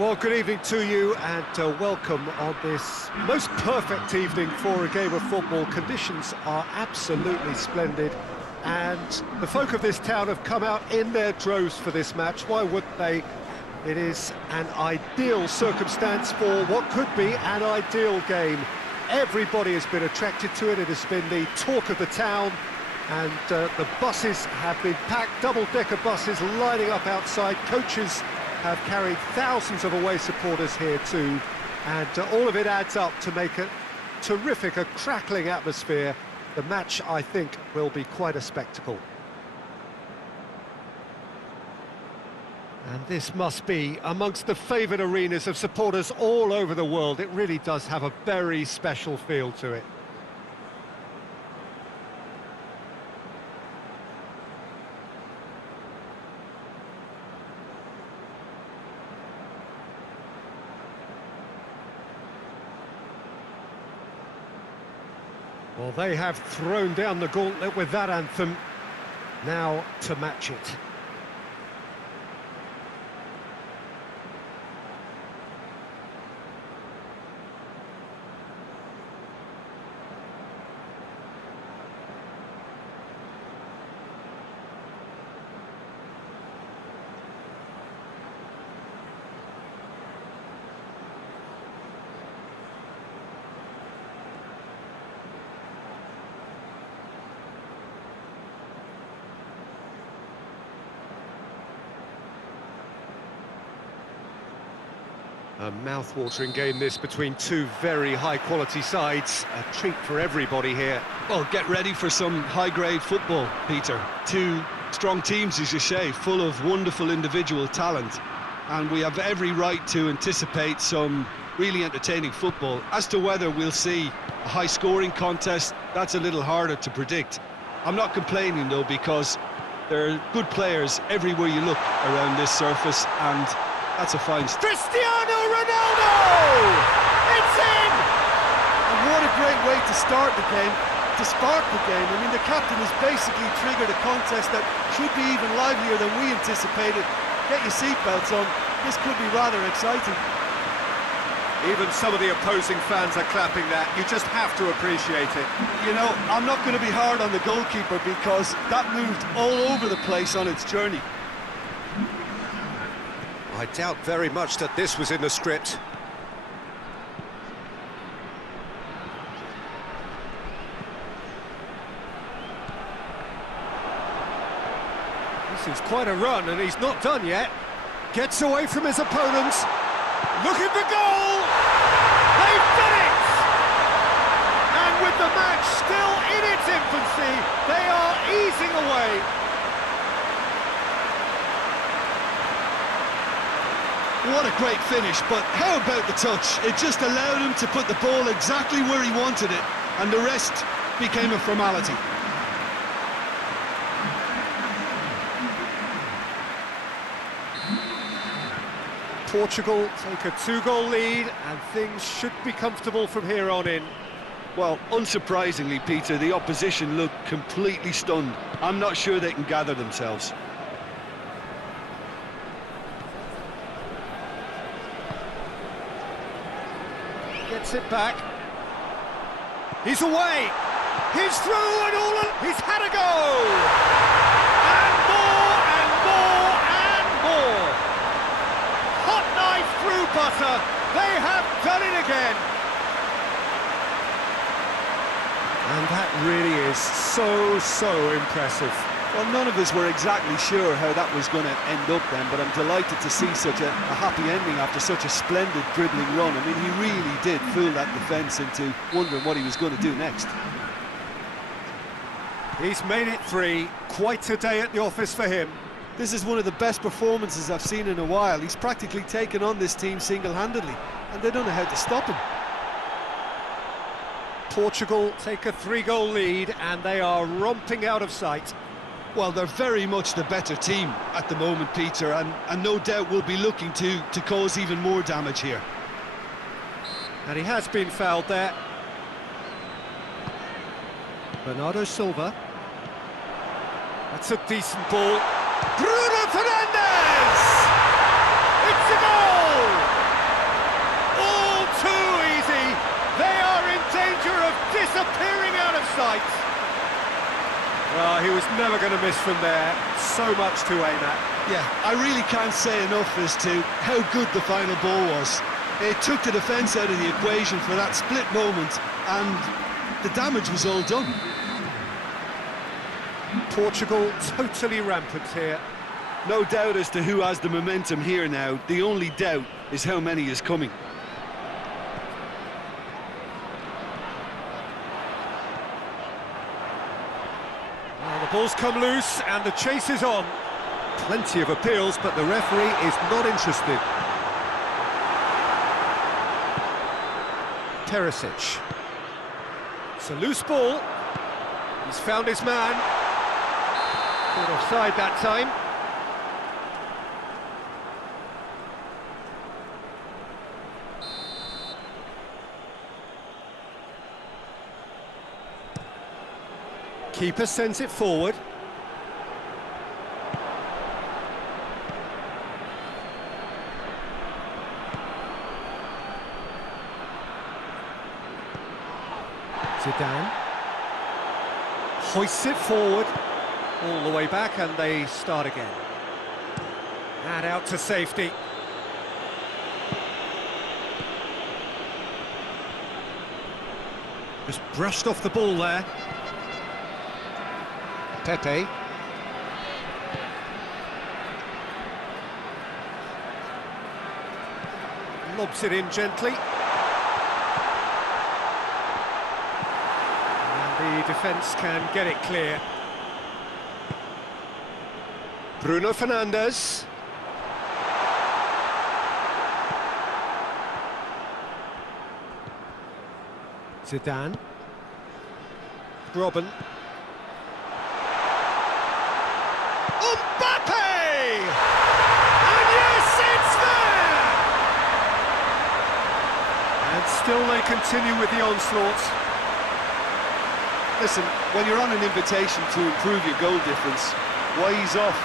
Well, good evening to you and welcome on this most perfect evening for a game of football. Conditions are absolutely splendid and the folk of this town have come out in their droves for this match. Why wouldn't they? It is an ideal circumstance for what could be an ideal game. Everybody has been attracted to it. It has been the talk of the town, and the buses have been packed, double-decker buses lining up outside. Coaches have carried thousands of away supporters here too, and all of it adds up to make a terrific, a crackling atmosphere. The match, I think, will be quite a spectacle. And this must be amongst the favoured arenas of supporters all over the world. It really does have a very special feel to it. Well, they have thrown down the gauntlet with that anthem. Now to match it. A mouth-watering game this between two very high-quality sides. A treat for everybody here. Well, get ready for some high-grade football, Peter. Two strong teams, as you say, full of wonderful individual talent. And we have every right to anticipate some really entertaining football. As to whether we'll see a high-scoring contest, that's a little harder to predict. I'm not complaining, though, because there are good players everywhere you look around this surface, and that's a fine Cristiano Ronaldo! It's in! And what a great way to start the game, to spark the game. I mean, the captain has basically triggered a contest that should be even livelier than we anticipated. Get your seatbelts on, this could be rather exciting. Even some of the opposing fans are clapping that. You just have to appreciate it. You know, I'm not going to be hard on the goalkeeper because that moved all over the place on its journey. I doubt very much that this was in the script. This is quite a run, and he's not done yet. Gets away from his opponents. Looking for goal! They've done it! And with the match still in its infancy, they are easing away. What a great finish, but how about the touch? It just allowed him to put the ball exactly where he wanted it, and the rest became a formality. Portugal take a two-goal lead, and things should be comfortable from here on in. Well, unsurprisingly, Peter, the opposition look completely stunned. I'm not sure they can gather themselves. Gets it back. He's away. He's through and all. He's had a go. And more and more and more. Hot knife through butter. They have done it again. And that really is so impressive. Well, none of us were exactly sure how that was going to end up then, but I'm delighted to see such a happy ending after such a splendid dribbling run. I mean, he really did fool that defence into wondering what he was going to do next. He's made it three. Quite a day at the office for him. This is one of the best performances I've seen in a while. He's practically taken on this team single-handedly, and they don't know how to stop him. Portugal take a three-goal lead, and they are romping out of sight. Well, they're very much the better team at the moment, Peter, and no doubt will be looking to cause even more damage here. And he has been fouled there. Bernardo Silva. That's a decent ball. Bruno Fernandes! It's a goal! He was never going to miss from there. So much to aim at. Yeah, I really can't say enough as to how good the final ball was. It took the defence out of the equation for that split moment, and the damage was all done. Portugal totally rampant here. No doubt as to who has the momentum here now. The only doubt is how many is coming. Well, the ball's come loose and the chase is on. Plenty of appeals, but the referee is not interested. Perisic. It's a loose ball. He's found his man. Caught offside that time. Keeper sends it forward. Zidane hoists it forward, all the way back, and they start again. And out to safety. Just brushed off the ball there. Pepe. Lobs it in gently. The defence can get it clear. Bruno Fernandes. Zidane. Robben. Mbappe! And yes, it's there! And still they continue with the onslaught. Listen, when you're on an invitation to improve your goal difference, why ease off?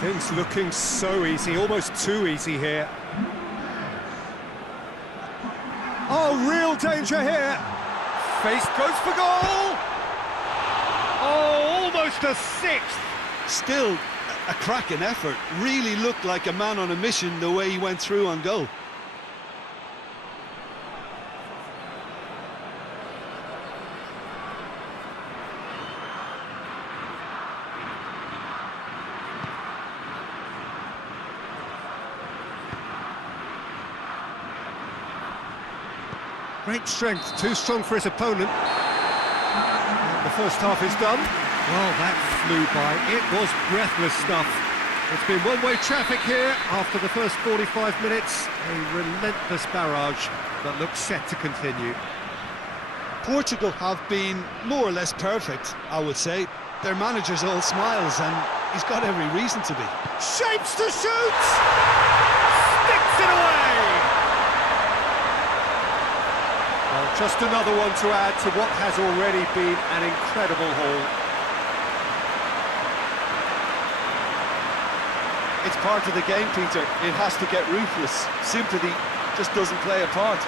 Things looking so easy, almost too easy here. Oh, real danger here. Face goes for goal. Oh, almost a sixth. Still a cracking effort. Really looked like a man on a mission the way he went through on goal. Great strength, too strong for his opponent. And the first half is done. Well, that flew by. It was breathless stuff. It's been one-way traffic here after the first 45 minutes. A relentless barrage that looks set to continue. Portugal have been more or less perfect, I would say. Their manager's all smiles, and he's got every reason to be. Shapes to shoot! Sticks it away! Well, just another one to add to what has already been an incredible haul. It's part of the game, Peter. It has to get ruthless. Sympathy just doesn't play a part.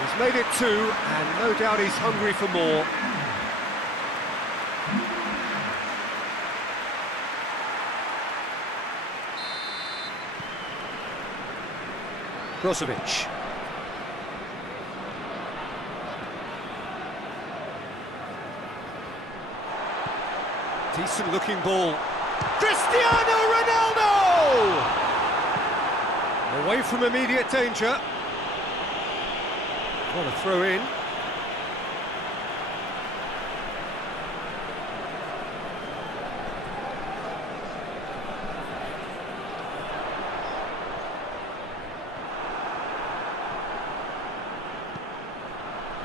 He's made it two, and no doubt he's hungry for more. Brozovic. Decent looking ball. Cristiano Ronaldo! Away from immediate danger. What a throw in.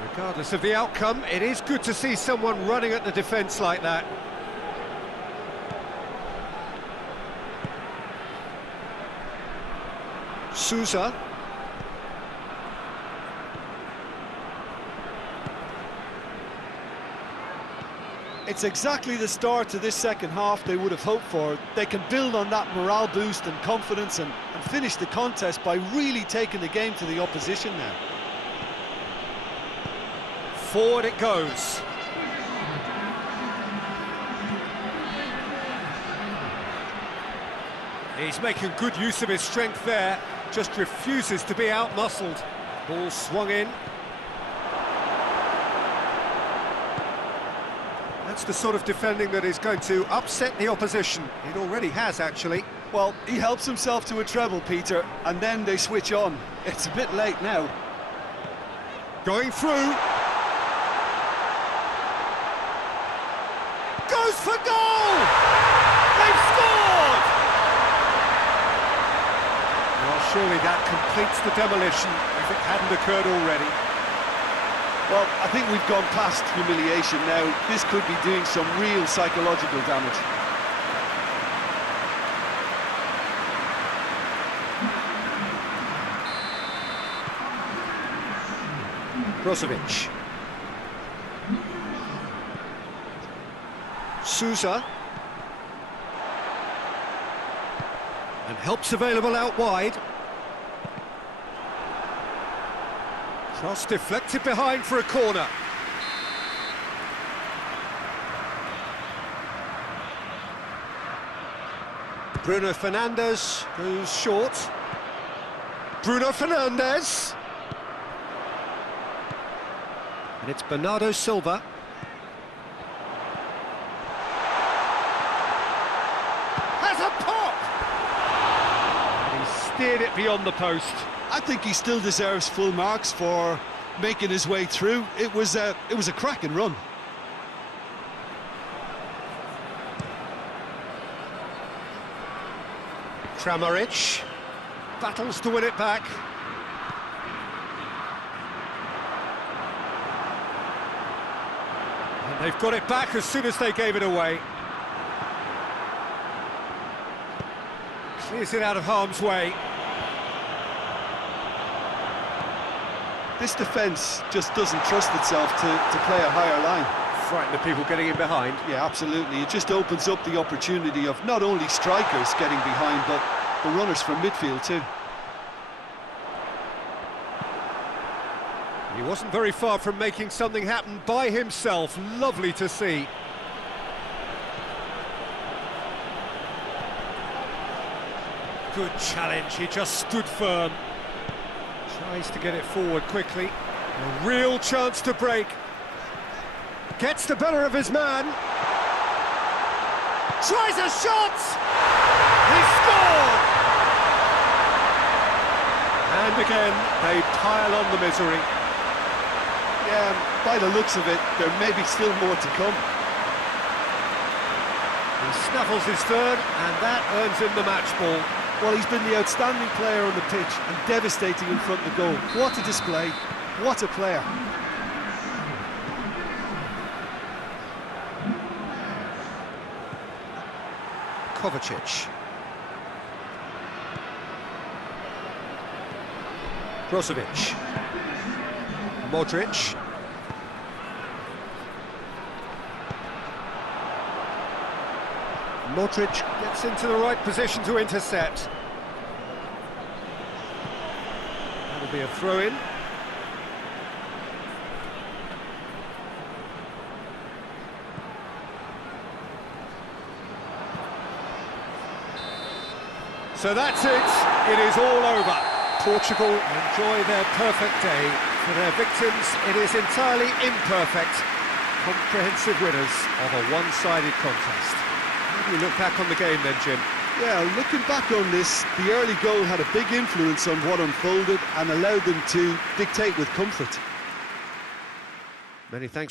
Regardless of the outcome, it is good to see someone running at the defence like that. Sousa. It's exactly the start to this second half they would have hoped for. They can build on that morale boost and confidence and finish the contest by really taking the game to the opposition now. Forward it goes. He's making good use of his strength there, just refuses to be out-muscled. Ball swung in. That's the sort of defending that is going to upset the opposition. It already has, actually. Well, he helps himself to a treble, Peter, and then they switch on. It's a bit late now. Going through. Goes for goal! They've scored! Well, surely that completes the demolition if it hadn't occurred already. Well, I think we've gone past humiliation now. This could be doing some real psychological damage. Brozovic. Sousa. And help's available out wide. Cross deflected behind for a corner. Bruno Fernandes goes short. Bruno Fernandes. And it's Bernardo Silva. Has a pop! And he steered it beyond the post. I think he still deserves full marks for making his way through. It was a cracking run. Kramaric battles to win it back. And they've got it back as soon as they gave it away. Clears it out of harm's way. This defence just doesn't trust itself to play a higher line. Frighten the people getting in behind. Yeah, absolutely. It just opens up the opportunity of not only strikers getting behind, but the runners from midfield too. He wasn't very far from making something happen by himself. Lovely to see. Good challenge, he just stood firm. Tries to get it forward quickly. A real chance to break. Gets the better of his man. Tries a shot! He scored! And again, they pile on the misery. Yeah, by the looks of it, there may be still more to come. He snuffles his third, and that earns him the match ball. Well, he's been the outstanding player on the pitch and devastating in front of the goal. What a display, what a player. Kovacic. Brozovic. Modric. Modric gets into the right position to intercept. That'll be a throw-in. So that's it. It is all over. Portugal enjoy their perfect day. For their victims, it is entirely imperfect. Comprehensive winners of a one-sided contest. How do you look back on the game then, Jim? Yeah, looking back on this, the early goal had a big influence on what unfolded and allowed them to dictate with comfort. Many thanks.